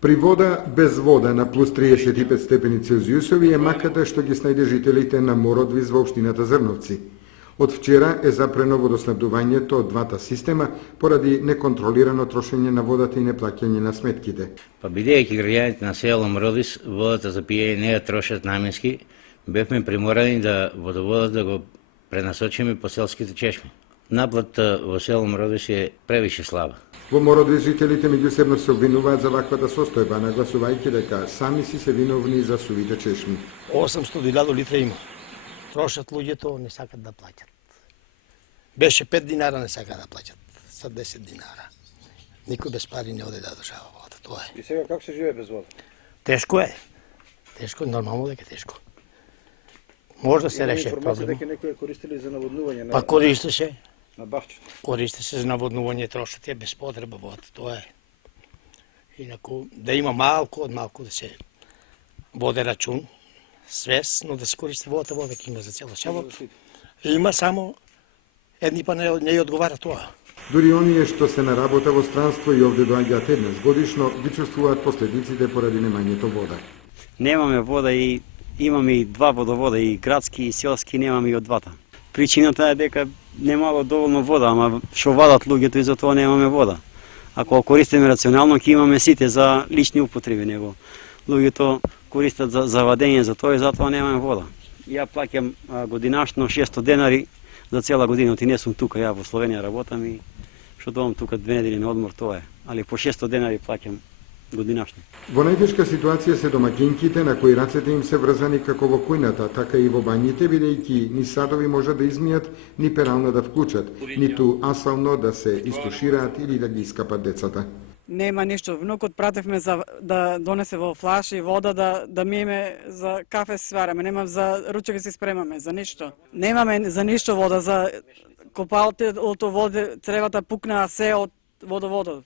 При вода без вода на плюс 35 степени Целзиусови е маката што ги снајде жителите на Мородвис во општината Зрновци. Од вчера е запрено водоснабдувањето од двата система поради неконтролирано трошење на водата и неплаќање на сметките. Па бидејќи граѓаните на село Мородвис водата за пиење не ја трошат наменски, бевме приморани да водоводот да го пренасочиме по селските чешми. Наплата во село Мородвис е превише слаба. Во Мородвис жителите меѓусебно се обвинуваат за ваквата состојба, нагласувајќи дека сами си се виновни за сувите чешми. 800.000 литра има. Трошат луѓето, не сакат да плаќат. Беше 5 динара, не сакат да плаќат. Са 10 динара. Никој без пари не оде да дошава вода, тоа е. И сега како се живее без вода? Тешко е. Тешко, нормално дека е тешко. Може да се реши информација проблем. дека некои ја користели за наводнување Па користеше. на бахчето. Користеше за наводнување, трошат е без потреба вода, тоа е. Инаку, да има малку, од малку да се воде рачун, свест, но да се користи водата ќе има за цело село. Има само едни па не ја одговара тоа. Дури оние што се на работа во странство и овде доаѓаат еднаш годишно, ги чувствуваат последиците поради немањето вода. Немаме вода и имаме и два водовода, и градски и селски, немаме и од двата. Причината е дека немало доволно вода, ама што вадат луѓето и затоа немаме вода. Ако користиме рационално, ќе имаме сите за лични употреби, него луѓето користат за вадење за тоа и затоа немаме вода. Ја плаќам годинашно 600 денари за цела година, оти не сум тука, ја во Словенија работам и што добам тука 2 недели на одмор, тоа е. Али по 600 денари плаќам годинашно. Во најтешка ситуација се домаќинките на кои рацете им се врзани како во кујната, така и во бањите, бидејќи ни садови може да измијат, ни перална да вклучат, ниту асално да се истушираат или да ги искапат децата. Нема ништо. Внукот пратевме за да донесе во флаши вода да миеме за кафе си свараме, нема за ручеви си спремаме, за ништо. Немаме за ништо вода, за копалото воде, цревата пукнаа се од водоводот.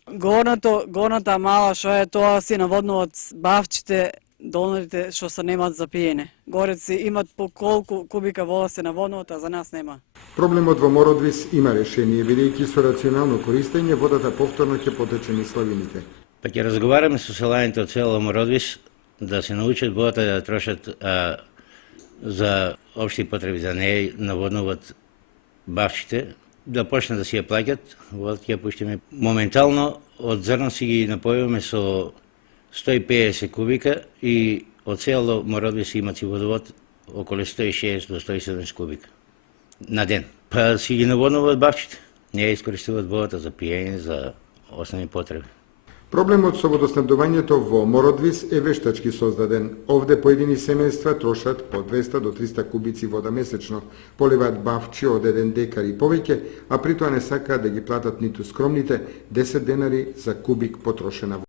Горната мала што е тоа си наводнуваат бавчите, долните што се немаат за пиење. Гореци имат по колку кубика вода се наводнуваат, а за нас нема. Проблемот во Мородвис има решение, бидејќи со рационално користење водата повторно ќе потече низ славините. Па ќе разговараме со селаните од село Мородвис да се научат водата да трошат за општи потреби, да не наводнуваат бавчите, да почне да си ја плаќат, водата ќе ја пуштиме. Моментално од зрно си ги напојуваме со 150 кубика и од село Мородвис има си водовод околу 160 до 170 кубика на ден. Па си ги наводнуваат бавчите. Не ја искористуваат водата за пиење, за основни потреби. Проблемот со водоснабдувањето во Мородвис е вештачки создаден. Овде поедини семејства трошат по 200 до 300 кубици вода месечно, поливаат бавчи од 1 декар и повеќе, а при тоа не сакаат да ги платат ниту скромните 10 денари за кубик потрошена вода.